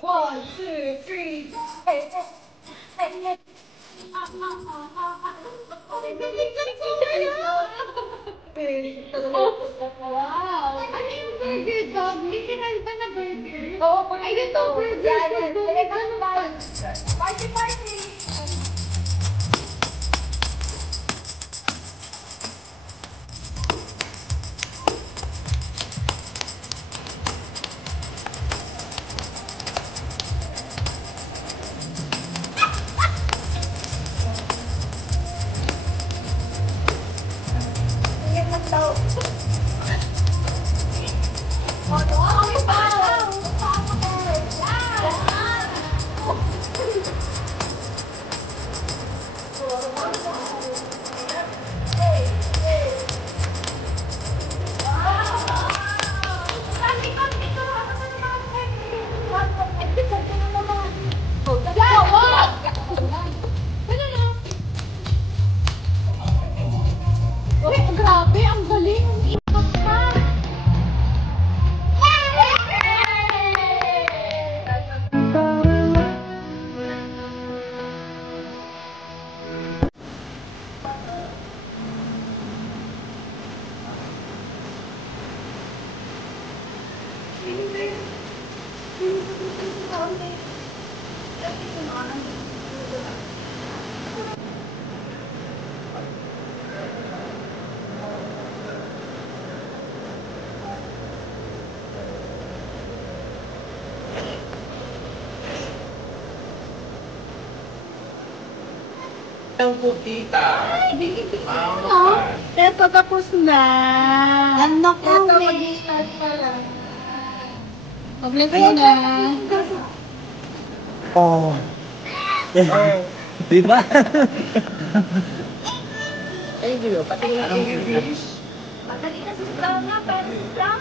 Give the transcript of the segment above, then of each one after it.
One, two, three. Wow! Burger dog. Literal ba na burger? Oo, burger. Ay, ito burger. Party, party! Grabe, ang galing! Ang putita. Eto, tapos na. Ano ko, Eto, mag-start pa lang. Public mo na. Oh. Di ba? Ay, di ba? Pati nga ang English. Pagkali na sa brown nga, parang brown.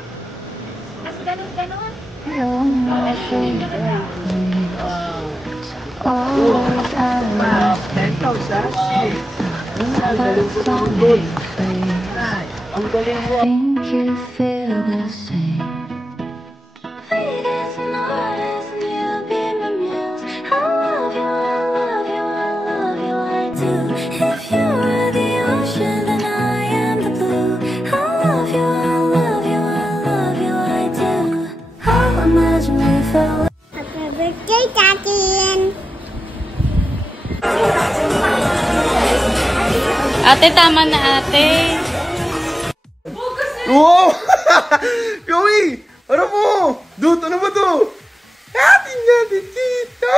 As ganun-ganun. Ang galing mo. Think you feel the same. Latest and hardest, and you'll be my muse. I love you, I love you, I love you, I do. If you were the ocean, then I am the blue. I love you, I love you, I love you, I do. I'll imagine we fell. Happy birthday, Tatin! Ate, tama na ate. Wow! Yowie! Ano po? Dude, ano ba to? Atin yan, dito!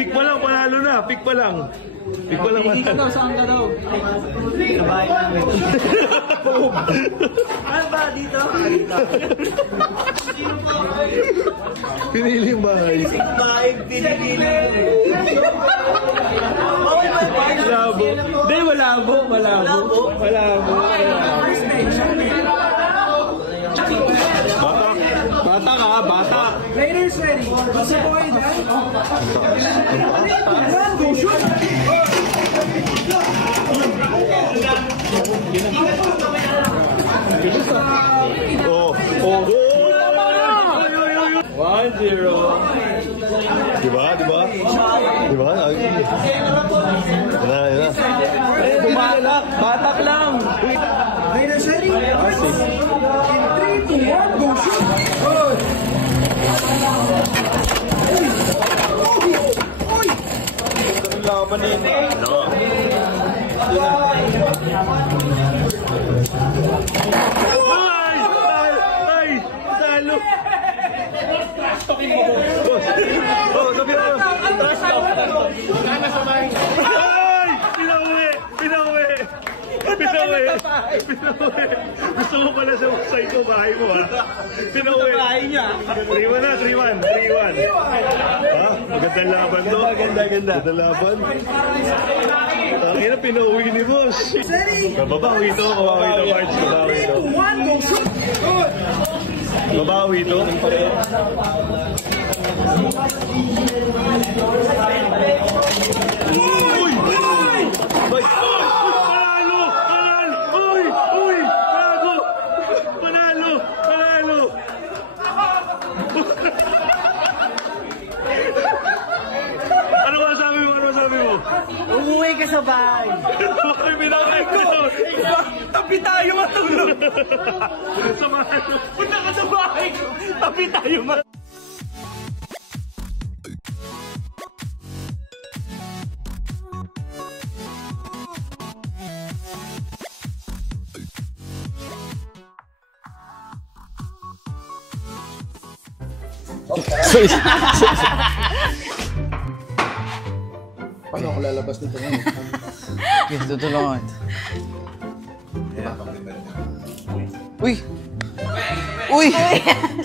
Pick pa lang, panalo na. Pick pa lang. Pick pa lang, panalo. Saan ka daw? Sa bahay namin. Ano ba dito? Pinili yung bahay. Bahay, pinili. Malabo. Hindi, malabo. Malabo. Malabo. Bata ka, bata. Raiders ready. Gusto ko kayo na? Run, go shoot! Oh, oh. 1-0. Diba? Diba? Diba? Yan na. Bumatak. Batak lang. Raiders ready? 3, 2, 1, go shoot! Oy! Ano? Ay! Talo! Oh, sabi mo! Ay! Pinauwi! Gusto mo pala sa website ko, bahay mo ha? Pinauwi. Bahay niya. 3-1 na, 3-1. 3-1. Ha? Magandang laban to. Magandang laban. Ang ina, pinauwi ni boss. Babawi to, March. Babawi to. Uy! Panalo! Ano masabi mo? Umuwi ka sa bahay. Bakit binabay ko? Tabi tayo matulog. Samahan mo. Punta ka sa bahay. Tabi tayo matulog. Paano ako lalabas nito ngayon? Yes, tutulungan. Uy! Uy!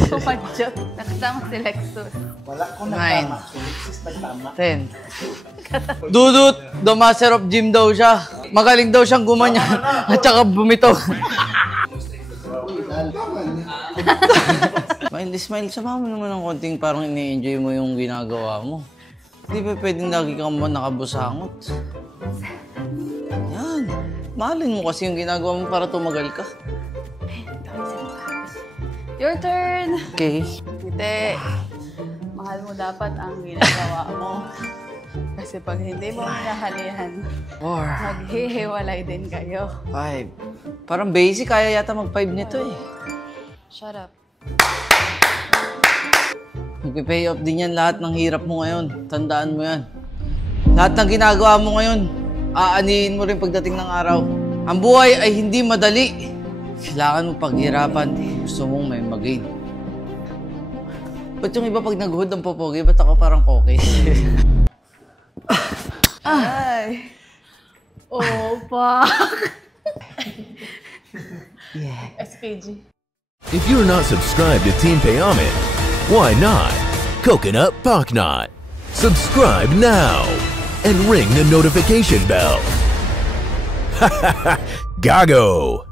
Sumadyo. Nakasama si Lexus. Wala ko 9, nagtama. Sis, nagtama. 10. Dudut, the master of gym daw siya. Magaling daw siyang gumanyan at saka bumito. Smile, sama mo naman ng konting parang ini-enjoy mo yung ginagawa mo. Hindi pa pwedeng lagi kang nakabusangot. Yan. Mahalin mo kasi yung ginagawa mo para tumagal ka. Your turn. Okay. Hindi. Mahal mo dapat ang ginagawa mo. Kasi pag hindi mo minahalihan, 4, maghihiwalay din kayo. 5. Parang basic, kaya yata mag-5 nito eh. Shut up. Magpipay off din yan lahat ng hirap mo ngayon. Tandaan mo yan. Lahat ng ginagawa mo ngayon, aanihin mo rin pagdating ng araw. Ang buhay ay hindi madali. Kailangan mo paghirapan. Gusto mong may magain. Ba't yung iba pag nag-hood ang popogi, ba't ako parang koke? Ay. Oh, fuck. Yeah. SPG. If you're not subscribed to Team Payame, why not? Coconut Pocknot. Subscribe now and ring the notification bell. Gago!